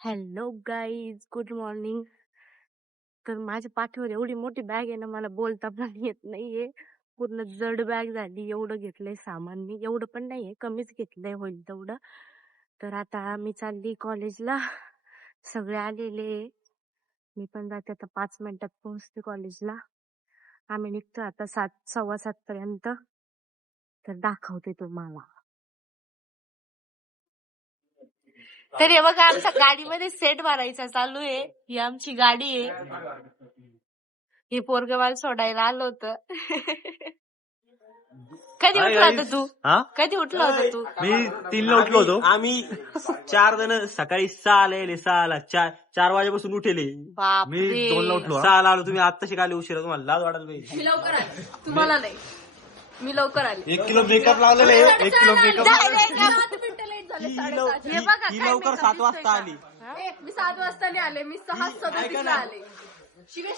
Hello guys, good morning. तर माझ्या पाठीवर एवढी मोठी बॅग आहे ना, मला बोलता पण येत नाहीये. पूर्ण जड बॅग झाली. एवढं घेतलंय सामान मी. एवढं पण नाहीये, कमीच घेतलंय, होईल तेवढं. तर आता मी चालली कॉलेजला. सगळे आलेले. मी पण जाते आता 5 मिनिटात पोहोचते कॉलेजला. आम्ही निघतो आता 7:15 पर्यंत. तर दाखवते तुम्हाला. तर हे बघा, आमच्या गाडीमध्ये सेट भरायचा चालू आहे. ही आमची गाडी आहे. हे पोरग मला सोडायला आलं होतं. कधी उठला होता तू? कधी उठला होता तू? मी 3ला उठलो होतो. आम्ही 4 जण सकाळी 6ला 4 वाजेपासून उठेले. मी 2ला उठलो. 6ला आलो. तुम्ही आत्ताशी आले उशिरा. तुम्हाला लाज वाटायला पाहिजे. मी लवकर आले. तुम्हाला नाही, मी लवकर आले. 1 किलो मेकअप लावलेले. 1 किलो मेकअप ही लवकर 7 वाजता आली. मी 7 वाजता नाही आले, मी 6:37 आले.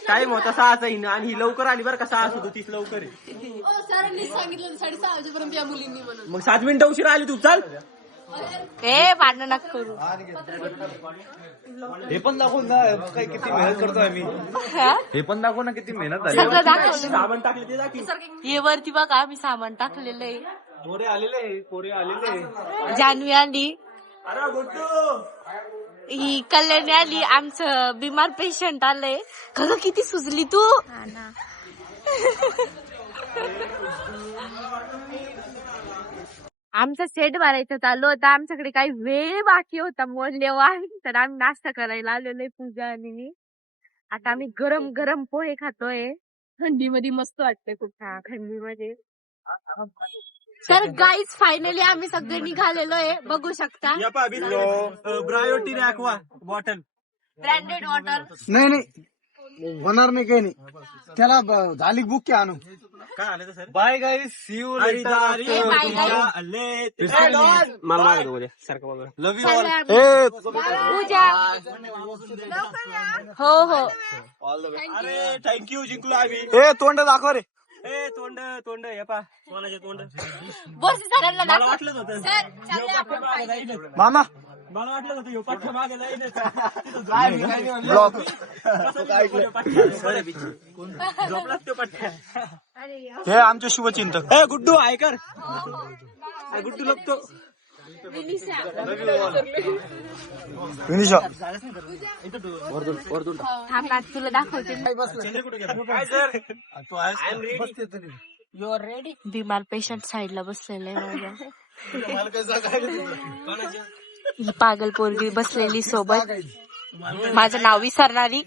टाइम होता 6चा आणि ही लवकर आली बरं का. 6:37 लवकर आहे. सरांनी सांगितलं 6:30 वाजेपर्यंत या मुलींनी म्हणून. मग 7 मिनिटं उशिरा आली तू. चल ए भांडण नका करू. हे पण दाखवून ना काय किती मेहनत करतोय आम्ही. हे पण दाखव ना किती मेहनत झाली. सगळं दाखवलं. साबण टाकले ते दाखव. हे वरती बघा, मी सामान टाकलेलं आहे. पोरे आलेले. जान्हवी आली, अरे गुड्डू. ही कल्याणी आली. आमचं बिमार पेशंट आलंय. खरं किती सुजली तू. आमचा सेट भरायचं चालू होता. आमच्याकडे काही वेळ बाकी होता मौल्यवान. तर आम्ही नाश्ता करायला आलेलो, पूजा आणि मी. आता आम्ही गरम गरम पोहे खातोय. थंडीमध्ये मस्त वाटतंय खूप. थंडीमध्ये. तर गाईज, फायनली आम्ही सगळे निघालेलो आहे. बघू शकता. ब्रायोटीन ॲक्वा बॉटल, ब्रँडेड वॉटर. नाही होणार नाही काही नाही. त्याला झाली बुक की आणू. काय आलं sir? Bye guys, see you bye, later. मला सारखं बघा. Love you all. पूजा. हो हो. अरे थँक्यू. जिंकलो आम्ही. ए तोंड दाखव रे. ए तोंड हे पा कोणाचे तोंड. बोरसे सरांना मला दाखव. वाटलं होतं सर, चाललंय आपण final. मामा मला वाटलं होतं ह्यो पठ्ठ्या मागे जाईल. ब्लॉक. झोपलाच तो पठ्ठ्या. हे आमचे शुभचिंतक. ए गुड्डू ऐकर. गुड्डू लगतो. विनिशा. विनिशा थांब ना, तुला दाखवते. काय सर? You are ready. बिमार पेशंट साईडला बसलेलं आहे माझ्या. ही पागल पोरगी बसलेली सोबत. माझं नाव विसरणारी.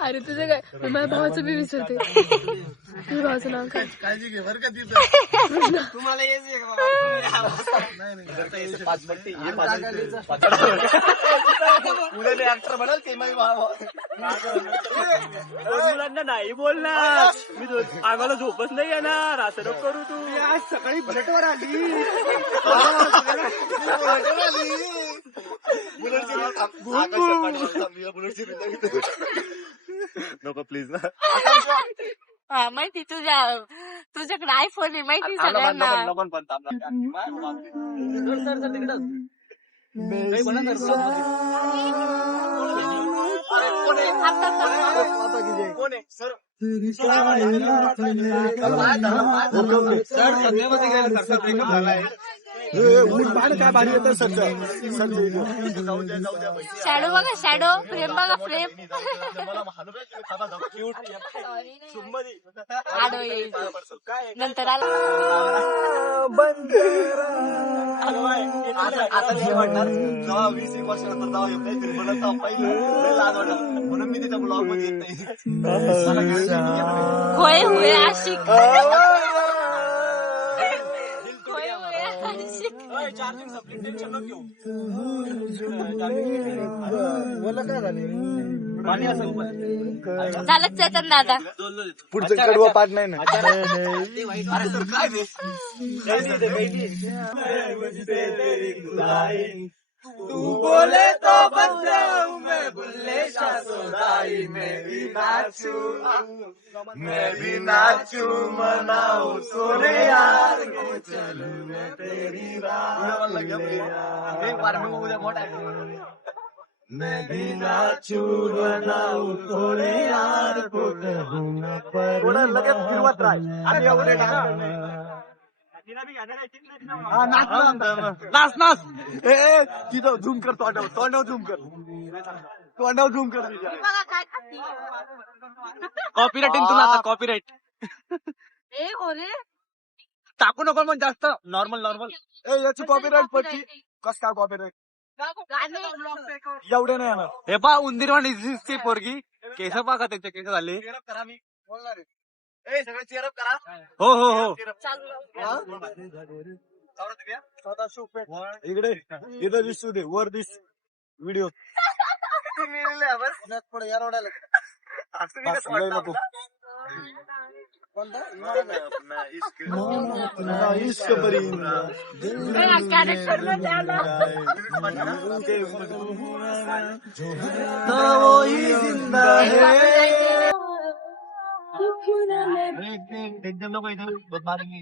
अरे तुझं काय, माझ्या भावाचं बी विसरते. तुझ्या भावाचं नाव काय? काळजी घे बरं का तिथं. तुम्हाला ऍक्टर बनाल की मुलांना नाही बोलणार. मी आम्हाला झोपच नाही येणार. असं नको करू तू. आज सकाळी बुलेटवर आली. नको प्लीज ना. हा, माहिती तुझ्याकडे आयफोन आहे माहिती सगळ्यांना. काय भारी येतं सर. शॅडो बघा, शॅडो. फ्रेम बघा, फ्रेम. आडो येईल नंतर आला. आता जे म्हणणार जेव्हा 20-1 वर्षानंतर जेव्हा येत नाही तरी म्हणत पहिलं लाज वाटत. म्हणून मी त्याच्या ब्लॉग मध्ये येत नाही. होय होय आशिक. चार्जिंग सप्लिंग टेन्शन नको घेऊ. बोला काय झाले. पाणी असेल झालंच चेतन दादा. पुढचं कडवा पाठ नाही ना. अरे सर काय रे. तू बोले तो बन जाऊं मैं बुल्ले शाह सोदाई, मैं भी नाचू मनाओ सोने यार को चलूं मैं तेरी राह, मैं भी नाचू मनाओ सोने यार को कहूं मैं थोड़ा लगे फिरवत राह. नाच नाच तिथं झूम कर, तोंडावर झूम कर, तोंडावर झूम कर. कॉपीराईट येईल तुला आता, कॉपीराईट टाकू नको पण जास्त. नॉर्मल याची कॉपीराईट पडची. कस काय कॉपीराईट एवढे नाही येणार. हे पा उंदीरवाणी दिसते पोरगी, केस पाका त्याचे केस झाले. सगळे चेअरअप करा. हो इकडे इथं दिसू दे, वर दिस व्हिडिओ नको. इश्क बरिंदा वो ही जिंदा है. एकदम लोग इधर मारेंगे.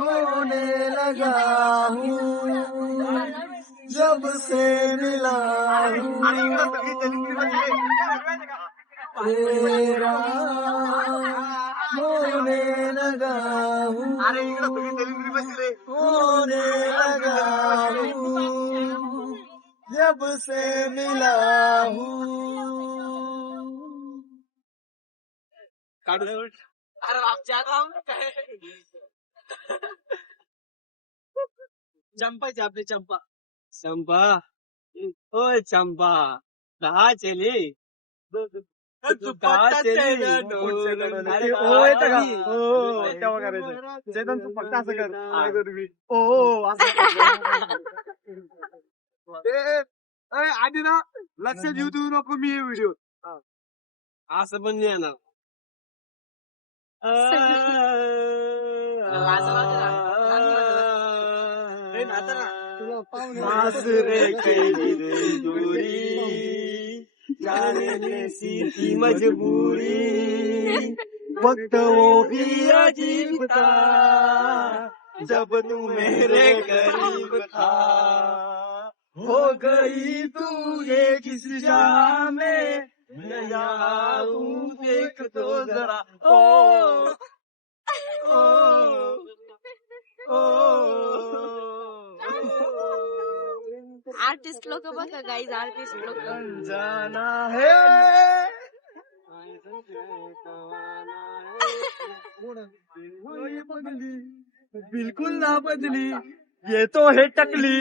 होने लगा हूँ जब से मिला हूँ तेरा, होने लगा हूँ होने लगा हूँ जब से मिला हूँ. अरे आमच्या चंपाची आपली चंपा ओय चंपा कहा चली तू कहा चली. चेतन तू फक्त असं कर. ओ आधी ना लक्ष देऊ देऊ नको मी हे व्हिडिओ असं पण नाही येणार. दूरी जाने सी थी मजबूरी, वक्त वो भी अजीब था जब तू मेरे करीब था. हो गई तू ये किस जहाँ में, मैं यहाँ हूँ देख तो जरा. ओ आर्टिस्ट लोक बघा गाईज, आर्टिस्ट लोक जाना है बदली बिल्कुल ना बदली, ये तो है टकली.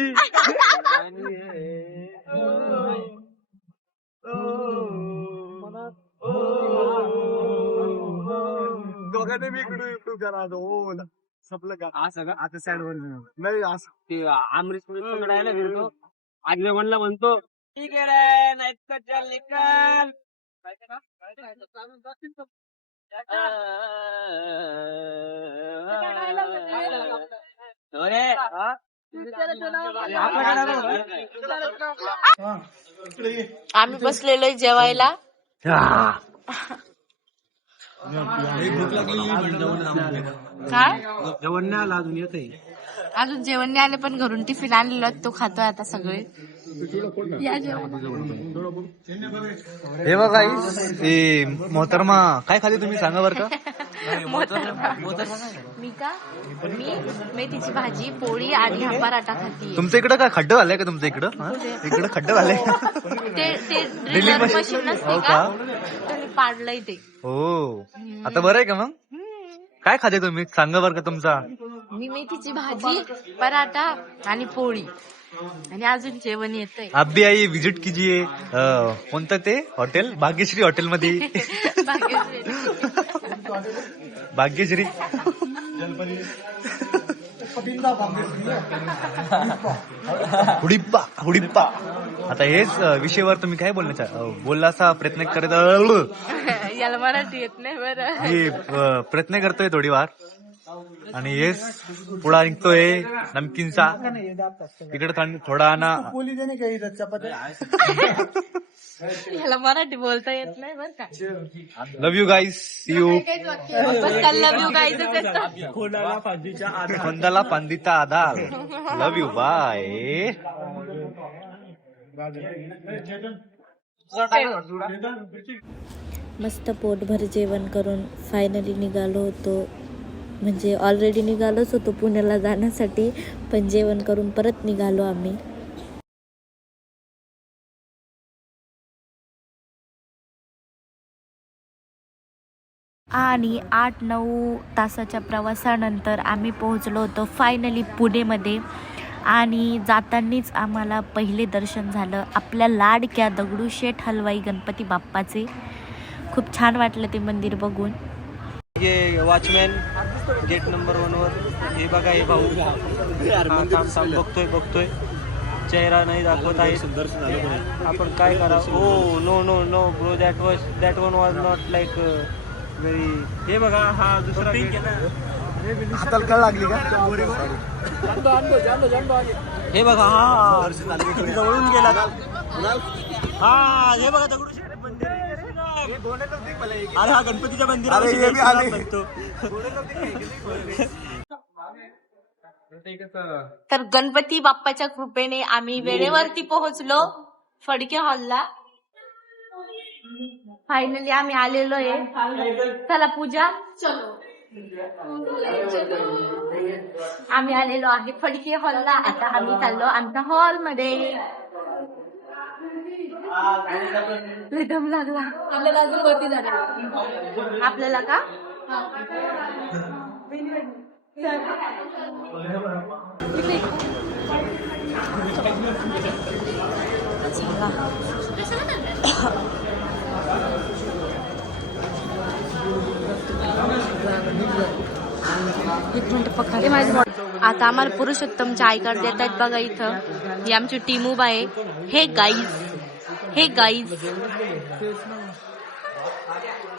दोघांनी मी इकडे करा दो संपलं का असं का. आता सॅड वर नाही असं ते अमरीश पुरीला फिरतो आजले म्हणला म्हणतो ठीक आहे रे नाही तर चल निकाल. आम्ही बसलेलो जेवायला. काय जेवण नाही आलं अजून, येत अजून जेवण नाही आले पण घरून टिफिन आणलेलो तो खातोय आता सगळे. हे बघा मोहतरमा काय खाली तुम्ही सांगा बरं का. मी मेथीची भाजी पोळी आणि हा पराठा खाती. तुमच्या इकडं काय खड्डे झाले का तुमच्या इकडं. इकडं खड्डे झाले ते ड्रिलर मशीन नसते का त्याने पाडलंय ते. हो आता बरं आहे का मग. काय खाते तुम्ही सांगा बरं का तुमचा. मी मेथीची भाजी पराठा आणि पोळी आणि अजून जेवण येतंय. आप भी आई विजिट कीजिए कोणतं ते हॉटेल भाग्यश्री हॉटेल मध्ये. भाग्यश्री हुडिप्पा हुडिप्पा. आता हेच विषयावर तुम्ही काय बोलण्याचा प्रयत्न करत याला मराठी येत नाही बरं. मी प्रयत्न करतोय थोडी वार आणि हेच पुढा निघतोय नमकीनचा. इकडे थोडा ना याला मराठी बोलता येत नाही बरं का. Love you guys. See you. Love you guys. खोंदाला फांदीचा आधार. Love you. बाय. मस्त पोटभर जेवण करून फायनली निघालो होतो. म्हणजे ऑलरेडी निघालोच होतो पुण्याला जाण्यासाठी, पण जेवण करून परत निघालो आम्ही. आणि 8-9 तासाच्या प्रवासानंतर आम्ही पोहोचलो होतो फायनली पुणेमध्ये. आणि जातानीच आम्हाला पहिले दर्शन झालं आपल्या लाडक्या दगडूशेठ हलवाई गणपती बाप्पाचे. खूप छान वाटलं ते मंदिर बघून. हे वॉचमॅन गेट नंबर 1 वर. हे बघा हे भाऊ बघतोय चेहरा नाही दाखवत आहे. आपण काय करा. Oh no no no bro, that one was not like very. हे बघा हा दुसरा हाताला कळ लागली का? हे बघा हा जवळून गेला. हा हे बघा दगडूशेठ मंदिर. अरे हा गणपतीच्या मंदिरात. तर गणपती बाप्पाच्या कृपेने आम्ही वेळेवरती पोहोचलो फडके हॉलला. फायनली आम्ही आलेलो आहे. चला पूजा. आम्ही आलेलो आहे फडके हॉलला. आता आम्ही चाललो आमच्या हॉलमध्ये. दम लागला आपल्याला अजून वरती जाणार. आपल्याला का. एक मिनिट पकडे माझी. आता आम्हाला पुरुषोत्तमचे आय कार्ड देत आहेत बघा. इथं ही आमची टीम उभा आहे. हे गाईज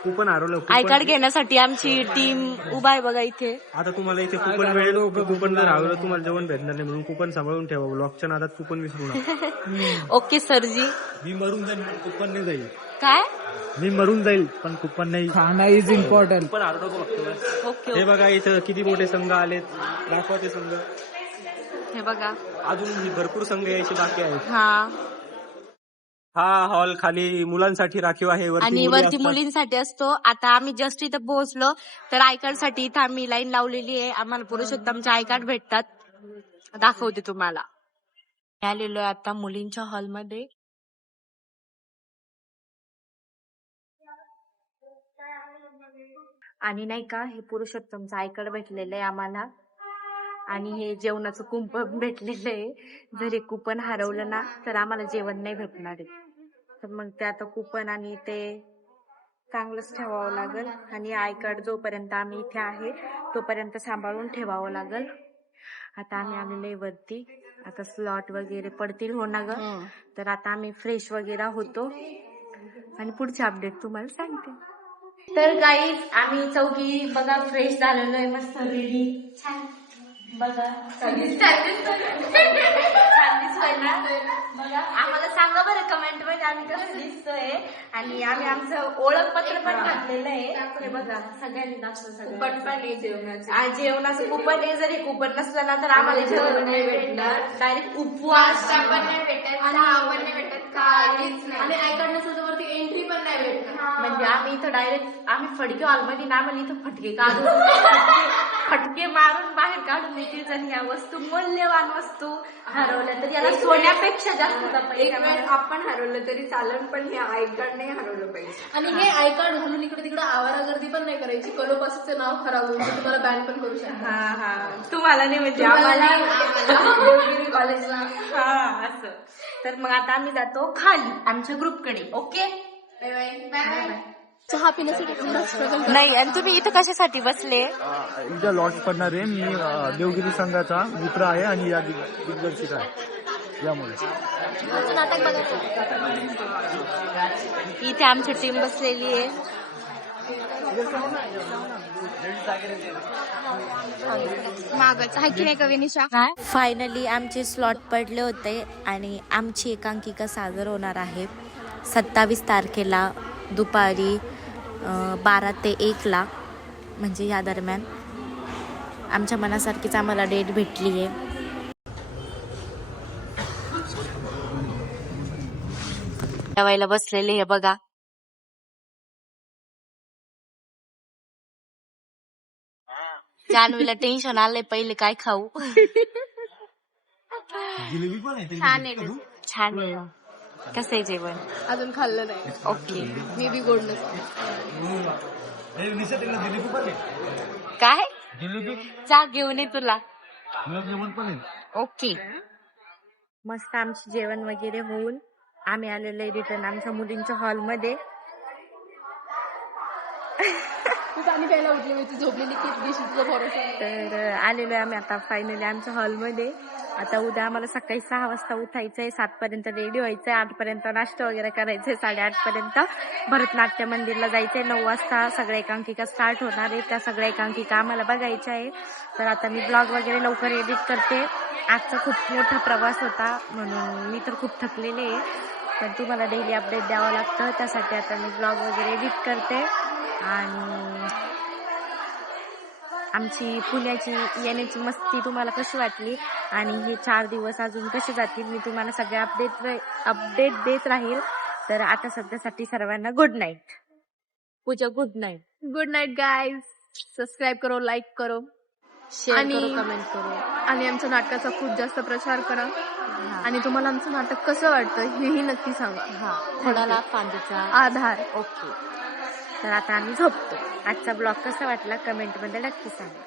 कुपन हरवलं. आय कार्ड घेण्यासाठी आमची टीम उभा आहे बघा इथे. आता तुम्हाला इथे कुपन मिळेल. कुपन जर हरवलं तुम्हाला जेवण भेटणार नाही, म्हणून कुपन सांभाळून ठेवा. ब्लॉकच्या नादात कुपन विसरू नका. ओके सरजी. मी मरून जाईल कुपन नाही जाईल. काय. मी मरून जाईल पण कुपन नाही. खाना इज इम्पॉर्टंट. कुपन हरवतो फक्त. ओके. हे बघा इथं किती मोठे संघ आलेत. दाखवा ते संघ. हे बघा अजून भरपूर संघ यायचे बाकी आहेत. हा हॉल खाली मुलांसाठी राखीव आहे. आणि वरती मुलींसाठी असतो. आता आम्ही जस्ट इथं पोहोचलो. तर आय कार्ड साठी इथं आम्ही लाईन लावलेली आहे. आम्हाला पुरुषोत्तमचे आय कार्ड भेटतात. दाखवते तुम्हाला. आलेलो आहे आता मुलींच्या हॉलमध्ये. आणि नाही का हे पुरुषोत्तमचं आय कार्ड भेटलेलं आहे आम्हाला. आणि हे जेवणाचं कुपन भेटलेलं आहे. जर हे कुपन हरवलं ना तर आम्हाला जेवण नाही भेटणार आहे. तर मग ते आता कुपन आणि ते चांगलंच ठेवावं लागेल. आणि आय कार्ड जोपर्यंत आम्ही इथे आहे तोपर्यंत सांभाळून ठेवावं लागेल. आता आम्ही आलेलो आहे वरती. आता स्लॉट वगैरे पडतील हो ना ग. तर आता आम्ही फ्रेश वगैरे होतो आणि पुढचे अपडेट तुम्हाला सांगते. तर गाईज आम्ही चौघी बघा फ्रेश झालेलो आहे. मस्त रेडी छान बघा. छान दिसतोय ना. बघा आम्हाला सांगा बरं कमेंट मध्ये आम्ही कसं दिसतोय. आणि आम्ही आमचं ओळखपत्र पण घातलेलं आहे. हे बघा सगळ्यांनी दाखवलं. कुपन पण आहे जेवणाचं. जेवणाचं कुपन आहे. जरी कुपन नसलं ना तर आम्हाला जेवण नाही भेटणार. डायरेक्ट उपवास पण नाही भेटत. पण नाही भेटत काहीच नाही. आणि आय कार्ड नसलं तर वरती एंट्री पण नाही भेटत. म्हणजे आम्ही इथं डायरेक्ट आम्ही फडके हॉलमध्ये ना आम्हाला इथं फटके काढून फटके मारून बाहेर काढून येतील. जर ह्या वस्तू मूल्यवान वस्तू हरवल्या तर याला सोन्यापेक्षा जास्त आपण हरवलं तरी चालेल, पण हे आय कार्ड नाही हरवलं पाहिजे. आणि हे आय कार्ड घालून इकडे तिकडे आवारा गर्दी पण नाही करायची. कलोपासूचं नाव खराब होऊन तुम्हाला बॅन पण करू शकता. हा तुम्हाला नाही म्हणजे आम्हाला कॉलेजला. हा असं. तर मग आता आम्ही जातो खाली आमच्या ग्रुपकडे. Okay bye bye. चहा पिण्यासाठी पुन्हा स्ट्रगल नाही. आणि तुम्ही इथं कशासाठी बसले? उद्या लॉस पडणार आहे. मी देवगिरी संघाचा मित्र आहे आणि या दिग्दर्शिका आहे. यामुळे नाटक बघायचं. इथे आमची टीम बसलेली आहे. मागच आहे की नाही का विनिशा? फायनली आमचे स्लॉट पडले होते आणि आमची एकांकिका सादर होणार आहे 27 तारखेला दुपारी 12 ते 1ला, म्हणजे या दरम्यान. आमच्या मनासारखीच आम्हाला डेट भेटली आहे. जेवायला बसलेले हे बघा. जान्हवीला टेन्शन आलंय, पहिले काय खाऊ. छान आहे. छान आहे. कसं आहे जेवण? अजून खाल्लं नाही. ओके. मी बी गोड नसते. काय चा घेऊन ये तुला. ओके. मस्त आमचे जेवण वगैरे होऊन आम्ही आलेलो रिटर्न आमच्या मुलींच्या हॉलमध्ये. तू पाणी प्यायला उठली मी, ती झोपलेली किती दिवशी तुझा भरोसा नाही. तर आलेलो आहे आम्ही आता फायनली आमच्या हॉलमध्ये. आता उद्या आम्हाला सकाळी 6 वाजता उठायचंय, 7 पर्यंत रेडी व्हायचंय, 8 पर्यंत नाश्ता वगैरे करायचंय, 8:30 पर्यंत भरतनाट्य मंदिरला जायचंय, 9 वाजता सगळ्या एकांकिका स्टार्ट होणार आहे. त्या सगळ्या एकांकिका आम्हाला बघायच्या आहे. तर आता मी ब्लॉग वगैरे लवकर एडिट करते. आजचा खूप मोठा प्रवास होता म्हणून मी तर खूप थकलेले आहे, पण तुम्हाला डेली अपडेट द्यावं लागतं, त्यासाठी आता मी ब्लॉग वगैरे एडिट करते. आणि आमची पुण्याची येण्याची मस्ती तुम्हाला कशी वाटली आणि हे 4 दिवस अजून कसे जातील मी तुम्हाला सगळे अपडेट देत राहील. तर आता सध्यासाठी सर्वांना good night. Pooja good night. Good night guys. Subscribe करो, लाईक करो, शेअर करो, कमेंट करो आणि आमच्या नाटकाचा खूप जास्त प्रचार करा. आणि तुम्हाला आमचं नाटक कसं वाटतं हेही नक्की सांगा. खोडाला फांदीचा आधार. ओके. तर आता आम्ही झोपतो. आजचा ब्लॉग कसा वाटला कमेंटमध्ये नक्की सांगा.